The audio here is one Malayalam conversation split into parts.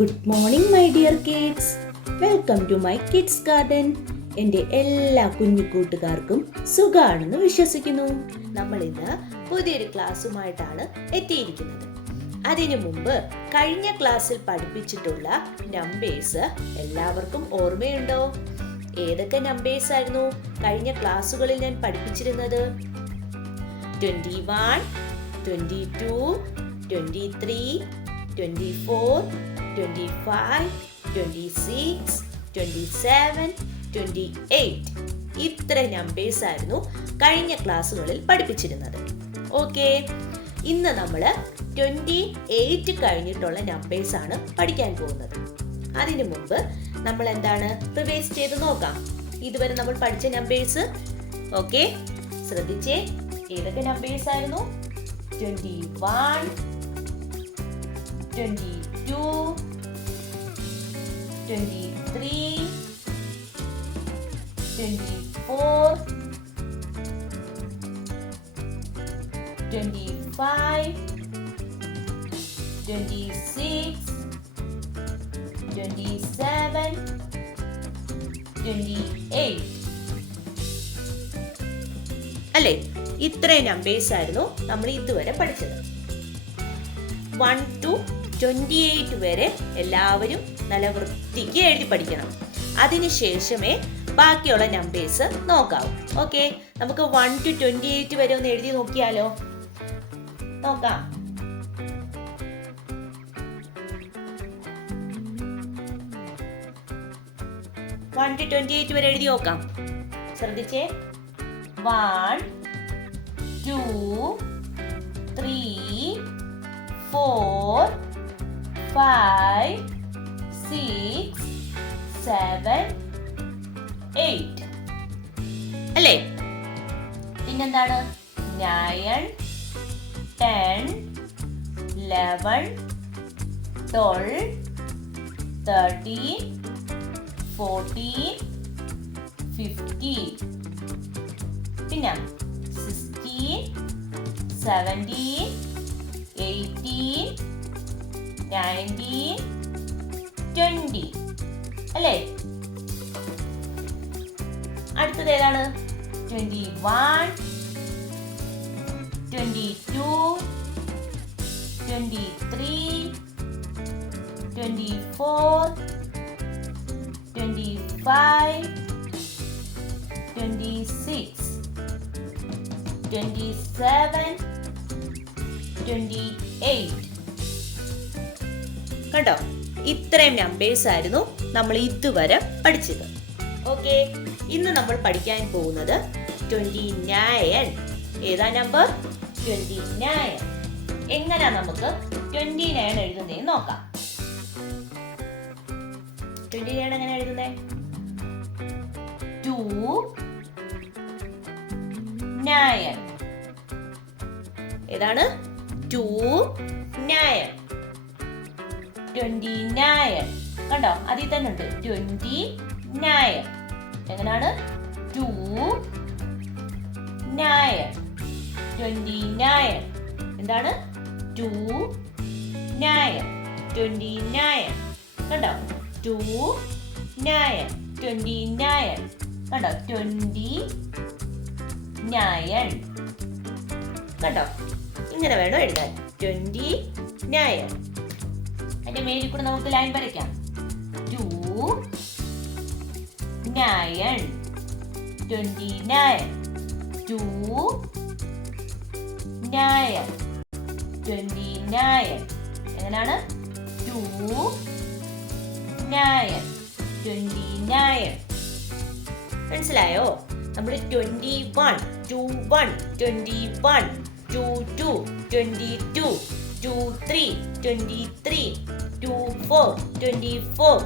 Good morning my dear kids. Welcome to my kids garden. എൻ്റെ എല്ലാ കുഞ്ഞു കൂട്ടുകാർക്കും സുഖാണെന്ന് വിശ്വസിക്കുന്നു. നമ്മൾ ഇന്ന് പുതിയൊരു ക്ലാസ്സുമായിട്ടാണ് എത്തിയിരിക്കുന്നത്. അതിനു മുമ്പ് കഴിഞ്ഞ ക്ലാസ്സിൽ പഠിപ്പിച്ചിട്ടുള്ള നമ്പേഴ്സ് എല്ലാവർക്കും ഓർമ്മയുണ്ടോ? ഏതൊക്കെ നമ്പേഴ്സ് ആയിരുന്നു കഴിഞ്ഞ ക്ലാസ്സുകളിൽ ഞാൻ പഠിപ്പിച്ചിരുന്നത്? 21, 22, 23, 24, 25, 26, 27, 28 ഇത്ര നമ്പേഴ്സ് ആയിരുന്നു കഴിഞ്ഞ ക്ലാസ്സുകളിൽ പഠിപ്പിച്ചിരുന്നത്. ഓക്കെ, ഇന്ന് നമ്മൾ 28 കഴിഞ്ഞിട്ടുള്ള നമ്പേഴ്സ് ആണ് പഠിക്കാൻ പോകുന്നത്. അതിനു മുമ്പ് നമ്മൾ എന്താണ് റിവൈസ് ചെയ്ത് നോക്കാം ഇതുവരെ നമ്മൾ പഠിച്ച നമ്പേഴ്സ്. ഓക്കെ, ശ്രദ്ധിച്ചേ, ഏതൊക്കെ നമ്പേഴ്സ് ആയിരുന്നു? 21, 22, 23, 24, 25, 26, 27, 28 അല്ലേ? ഇത്രയും നമ്പേഴ്സ് ആയിരുന്നു നമ്മൾ ഇതുവരെ പഠിച്ചത്. 1 to 28 വരെ എല്ലാവരും നല്ല വൃത്തിക്ക് എഴുതി പഠിക്കണം. അതിനുശേഷമേ ബാക്കിയുള്ള നമ്പേഴ്സ് നോക്കാവൂ. ഓക്കെ, നമുക്ക് 1 to 28 വരെ ഒന്ന് എഴുതി നോക്കിയാലോ? നോക്കാം. One to 28 വരെ എഴുതി നോക്കാം. ശ്രദ്ധിച്ചേ. 1, 2, 3, 4, 5, 6, 7, 8 അല്ലേ? പിന്നെന്താണ്? 9, 10, 11, 12, 13, 14, 15. പിന്നെ 16, 17, 18, 19, 20 അല്ലേ? അടുത്തത് ഏതാണ്? 21, 22, 23, 24, 25, 26, 27, 28. കണ്ടോ? ഇത്രയും നമ്പേഴ്സ് ആയിരുന്നു നമ്മൾ ഇതുവരെ പഠിച്ചത്. ഓക്കെ, ഇന്ന് നമ്മൾ പഠിക്കാൻ പോകുന്നത് 29. ഏതാ നമ്പർ? 29. എങ്ങനെയാ നമുക്ക് 29 എഴുതുന്നതെന്ന് നോക്കാം. 29 എങ്ങനെ എഴുതുന്നേ? 2, 9. ഏതാണ്? 2, 9. 29. കണ്ടോ? അതിൽ തന്നെ ഉണ്ട് 29. എങ്ങനെയാണ്? 2, 9. 29. എന്താണ്? 2, 9. 29. കണ്ടോ? 2, 9. 29. കണ്ടോ? 29. കണ്ടോ? ഇങ്ങനെ വേണോ എഴുതാൻ? 29. അതിന്റെ മേലിൽ കൂടെ നമുക്ക് ലൈൻ വരയ്ക്കാം. 2, 9, 29, 2, 9, 29. എങ്ങനെയാണ്? 2, 9, 29. മനസ്സിലായോ? നമ്മൾ 21, 21, 21, 22, 22, 23, 23, 24, 24,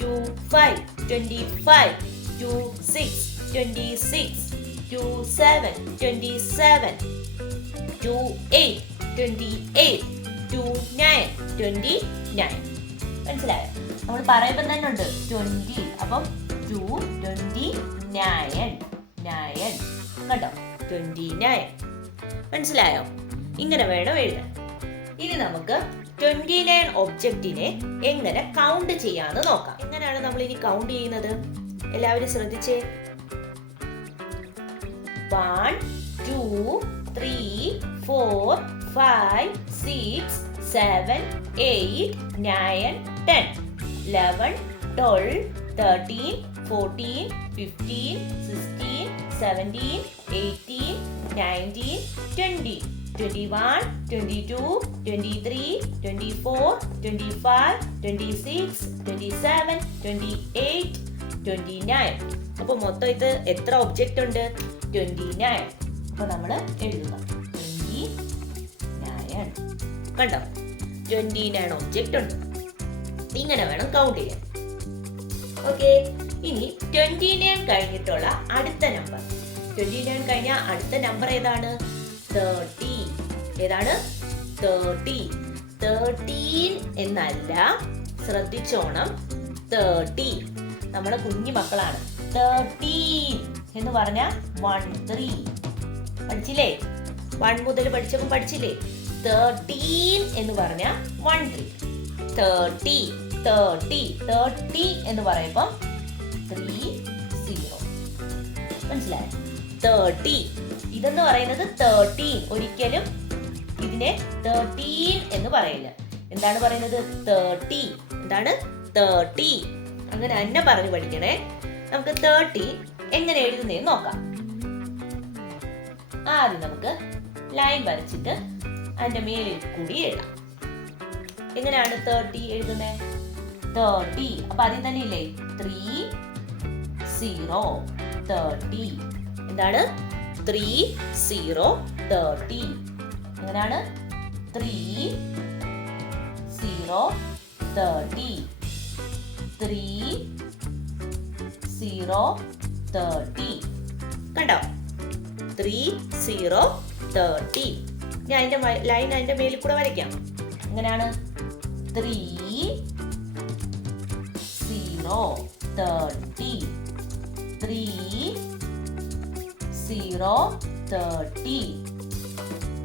25, 25, 26, 26, 27, 27, 28, 28, 29, 29. മനസ്സിലായോ? നമ്മൾ പറയുമ്പോൾ തന്നെ ഉണ്ട് 20. അപ്പം 2, 29, 9. കണ്ടോ? 29. മനസ്സിലായോ? ഇങ്ങനെ വേണം എഴുതാൻ. ഇനി നമുക്ക് 29 ഒബ്ജക്റ്റിനെ എങ്ങനെ കൗണ്ട് ചെയ്യാന്ന് നോക്കാം. എങ്ങനെയാണ് നമ്മൾ ഇനി കൗണ്ട് ചെയ്യുന്നത്? എല്ലാവരും ശ്രദ്ധിച്ചേ. 1 2 3 4 5 6 7 8 9 10 11 12 13 14 15 16 17 18 19 20 21 22 23 24 25 26 27 28 29. അപ്പോൾ മൊത്തം ഇത് എത്ര ഒബ്ജക്റ്റ് ഉണ്ട്? 29. അപ്പോൾ നമ്മൾ എഴുതുന്നു 29. കണ്ടോ? 29 ഒബ്ജക്റ്റ് ഉണ്ട്. ഇങ്ങനെ വേണം കൗണ്ട് ചെയ്യാൻ. ഓക്കെ, ഇനി 29 കഴിഞ്ഞിട്ടുള്ള അടുത്ത നമ്പർ. 29 കഴിഞ്ഞ അടുത്ത നമ്പർ ഏതാണ്? 30. ഏതാണ്? 30. 13 എന്നല്ല, ശ്രദ്ധിച്ചോണം. 30. നമ്മളെ കുഞ്ഞു മക്കളാണ്. 13 എന്ന് പറഞ്ഞ 13 പഠിച്ചില്ലേ? 1 മുതൽ പഠിച്ചപ്പോൾ പഠിച്ചില്ലേ? 13 എന്ന് പറഞ്ഞ 13. 30 30 30 എന്ന് പറയുമ്പോൾ 30. മനസ്സിലായോ? 30. ഇതെന്ന് പറയുന്നത് 13. ഒരിക്കലും ഇതിനെ 13 എന്ന് പറയില്ല. എന്താണ് പറയുന്നത്? 30. എന്താണ്? 30. അങ്ങനെ തന്നെ പറഞ്ഞു പഠിക്കണേ. നമുക്ക് 30 എങ്ങനെ എഴുതുന്നതെന്ന് നോക്കാം. ആദ്യം നമുക്ക് ലൈൻ വരച്ചിട്ട് അതിന്റെ മേലിൽ കൂടി എഴുതാം. എങ്ങനെയാണ് 30 എഴുതുന്നത്? 30. അപ്പൊ അതിൽ തന്നെ ഇല്ലേ 3 0 30. എന്താണ്? 3 0 30. എങ്ങനെയാണ്? 3 0 30. 3 0 30. കണ്ടോ? 3 0 30. ഞാൻ അതിന്റെ ലൈൻ അതിന്റെ മേലിൽ കൂടെ വരയ്ക്കാം. എങ്ങനെയാണ്? 3 0 30. 3 0 30.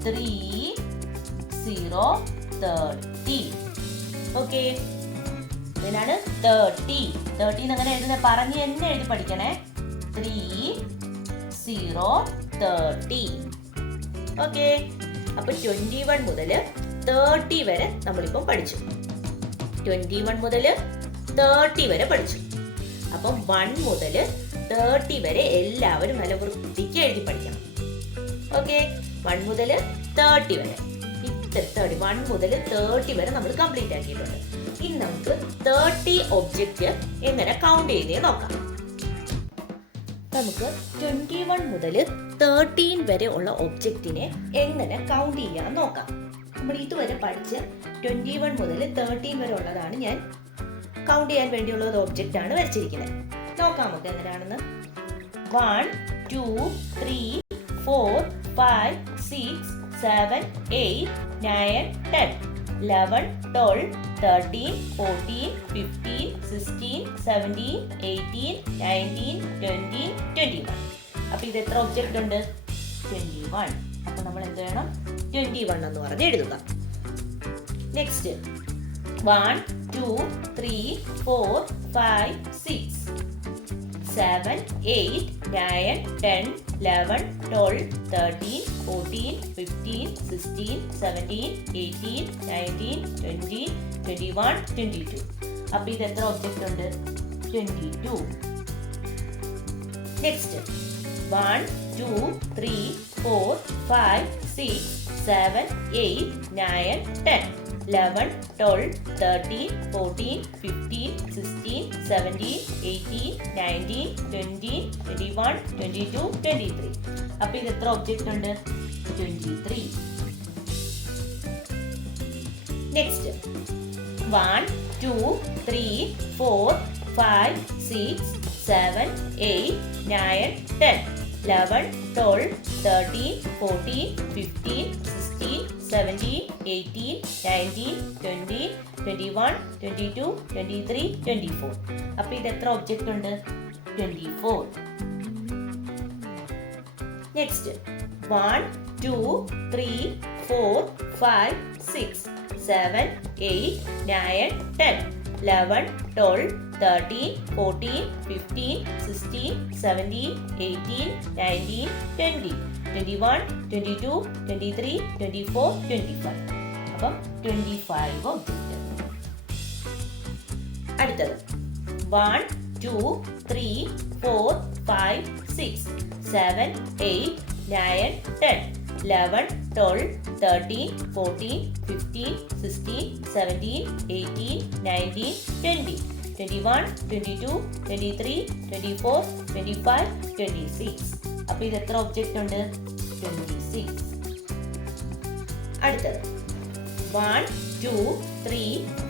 3 0 30. ഓക്കെ, ഇതിനാണ് 30. 30 അങ്ങനെ എഴുതുന്നത് പറഞ്ഞ് തന്നെ എഴുതി പഠിക്കണേ. 3 0 30. ഓക്കെ, അപ്പൊ 21 മുതൽ 30 വരെ നമ്മളിപ്പം പഠിച്ചു. 21 മുതൽ 30 വരെ പഠിച്ചു. അപ്പം 1 മുതൽ 30 വരെ എല്ലാവരും നല്ല വൃത്തിക്ക് എഴുതി പഠിക്കണം. ഓക്കെ, 1 മുതൽ 30 വരെ. 1 മുതൽ 30 വരെ നമ്മൾ കംപ്ലീറ്റ് ആക്കിയിട്ടുണ്ട്. ഇനി നമുക്ക് 30 ഒബ്ജക്റ്റ് എങ്ങനെ കൗണ്ട് ചെയ്യുന്നേ നോക്കാം. നമുക്ക് 21 മുതൽ 13 വരെ ഉള്ള ഒബ്ജക്റ്റിനെ എങ്ങനെ കൗണ്ട് ചെയ്യാൻ നോക്കാം. നമ്മൾ ഇതുവരെ പഠിച്ച 21 മുതൽ 13 വരെ ഉള്ളതാണ് ഞാൻ കൗണ്ട് ചെയ്യാൻ വേണ്ടിയുള്ള ഒരു ഒബ്ജക്റ്റ് ആണ് വരച്ചിരിക്കുന്നത്. നോക്കാം നമുക്ക് എങ്ങനെയാണെന്ന്. 1 2 3 4 5 6 7 8 9 10 11 12 13 14 15 16 17 18 19 20 21. അപ്പൊ ഇത് എത്ര ഒബ്ജക്റ്റ് ഉണ്ട്? 21. അപ്പൊ നമ്മൾ എന്ത് ചെയ്യണം? 21 എന്ന് പറഞ്ഞ് എഴുതുക. നെക്സ്റ്റ് 1 2 3 4 5 6 7 8 9 10 11 12 13 14 15 16 17 18 19 20 21 22. അപ്പൊ ഇത് എത്ര ഒബ്ജക്റ്റ് ഉണ്ട്? 22. നെക്സ്റ്റ് 1 2 3 4 5 6 7 8 9 10 11 12 13 14 15 16 17 18 19 20 21 22 23. അപ്പൊ ഇത് എത്ര ഒബ്ജക്റ്റ് ഉണ്ട്? 23. നെക്സ്റ്റ് 1 2 3 4 5 6 7 8 9 10 11 12 13 14 15 16 17 18 19 20 21 22 23 24. അപ്പൊ ഇത് എത്ര ഒബ്ജക്റ്റ് ഉണ്ട്? 24. നെക്സ്റ്റ് 1 2 3 4 5 6 7, 8, 9, 10, 11, 12, 13, 14, 15, 16, 17, 18, 19, 20, 21, 22, 23, 24, 25. അപ്പം 25 ഒബ്ജക്റ്റ്. അടുത്തത് 1, 2, 3, 4, 5, 6, 7, 8, 9, 10, 11, 12, 13, 14, 15, 16, 17, 18, 19, 20, 21, 22, 23, 24, 25, 26. അപ്പോൾ ഇത് എത്ര ഒബ്ജക്റ്റ് ഉണ്ട്? 26. അടുത്തത് 1, 2, 3,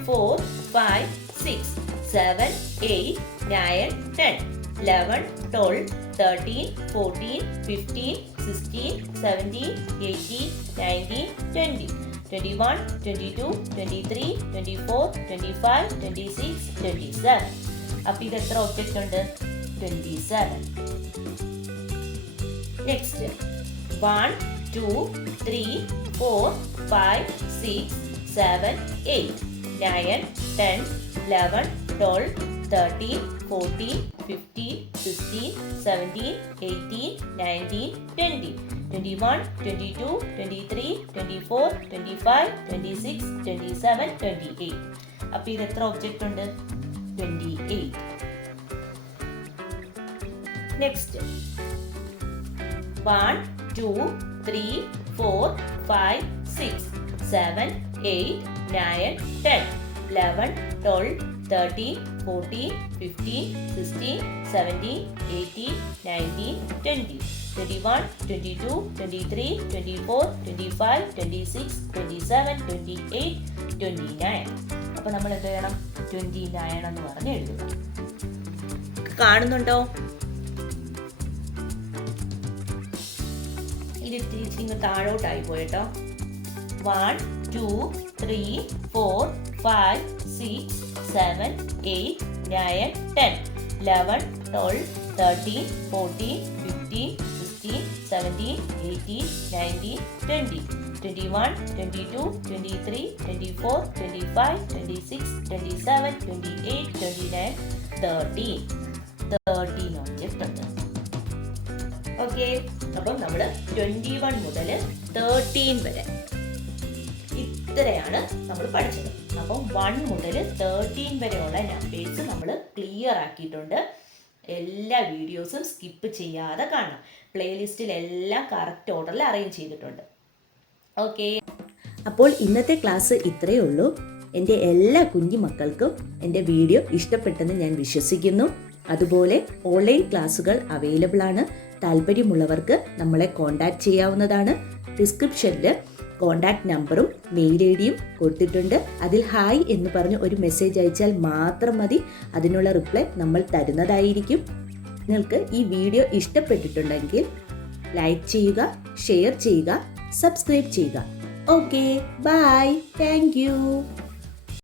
4, 5, 6, 7, 8, 9, 10, 11, 12, 13, 14, 15, 16, 17, 18, 19, 20, 21, 22, 23, 24, 25, 26, 27. അപ്പോൾ ഇത് എത്ര ഒബ്ജക്റ്റ് ഉണ്ട്? 27. നെക്സ്റ്റ് 1, 2, 3, 4, 5, 6, 7, 8, 9, 10, 11, 12, 13, 14, 15, 16, 17, 18, 19, 20, 21, 22, 23, 24, 25, 26, 27, 28. അപ്പോൾ ഇത് എത്ര ഒബ്ജക്റ്റ് ഉണ്ട്? 28. നെക്സ്റ്റ് 1, 2, 3, 4, 5, 6, 7, 8, 9, 10, 11, 12, 13, 14, 15, 16, 17, 18, 19, 20, 21, 22, 23, 24, 25, 26, 27, 28, 29. അപ്പോൾ നമ്മൾ എന്ത് ചെയ്യണം? 29 എന്ന് പറഞ്ഞ് എഴുതുക. കാണുന്നുണ്ടോ? ഇത് ഇത്തിരി താഴോട്ടായി പോയിട്ടോ. 1, 2, 3, 4, 5, 6, 7, 8, 9, 10, 11, 12, 13, 14, 15, 16, 17, 18, 19, 20, 21, 22, 23, 24, 25, 26, 27, 28, 29, 13 ഒബ്ജക്റ്റ് ഉണ്ട്. ഓക്കെ, അപ്പം നമ്മൾ 21 മുതൽ 13 വരെ ഇത്രയാണ് നമ്മൾ പഠിച്ചത്. അപ്പം 1 മുതൽ 13 വരെയുള്ള നമ്പേഴ്സ് നമ്മൾ ക്ലിയർ ആക്കിയിട്ടുണ്ട്. എല്ലാ വീഡിയോസും സ്കിപ്പ് ചെയ്യാതെ കാണണം. പ്ലേലിസ്റ്റിൽ എല്ലാം കറക്റ്റ് ഓർഡറിൽ അറേഞ്ച് ചെയ്തിട്ടുണ്ട്. ഓക്കെ, അപ്പോൾ ഇന്നത്തെ ക്ലാസ് ഇത്രയേ ഉള്ളൂ. എൻ്റെ എല്ലാ കുഞ്ഞു മക്കൾക്കും എൻ്റെ വീഡിയോ ഇഷ്ടപ്പെട്ടെന്ന് ഞാൻ വിശ്വസിക്കുന്നു. അതുപോലെ ഓൺലൈൻ ക്ലാസ്സുകൾ അവൈലബിൾ ആണ്. താല്പര്യമുള്ളവർക്ക് നമ്മളെ കോൺടാക്ട് ചെയ്യാവുന്നതാണ്. ഡിസ്ക്രിപ്ഷനിൽ കോൺടാക്ട് നമ്പറും മെയിൽ ഐ ഡിയും കൊടുത്തിട്ടുണ്ട്. അതിൽ ഹായ് എന്ന് പറഞ്ഞ് ഒരു മെസ്സേജ് അയച്ചാൽ മാത്രം മതി. അതിനുള്ള റിപ്ലൈ നമ്മൾ തരുന്നതായിരിക്കും. നിങ്ങൾക്ക് ഈ വീഡിയോ ഇഷ്ടപ്പെട്ടിട്ടുണ്ടെങ്കിൽ ലൈക്ക് ചെയ്യുക, ഷെയർ ചെയ്യുക, സബ്സ്ക്രൈബ് ചെയ്യുക. Okay, bye, thank U.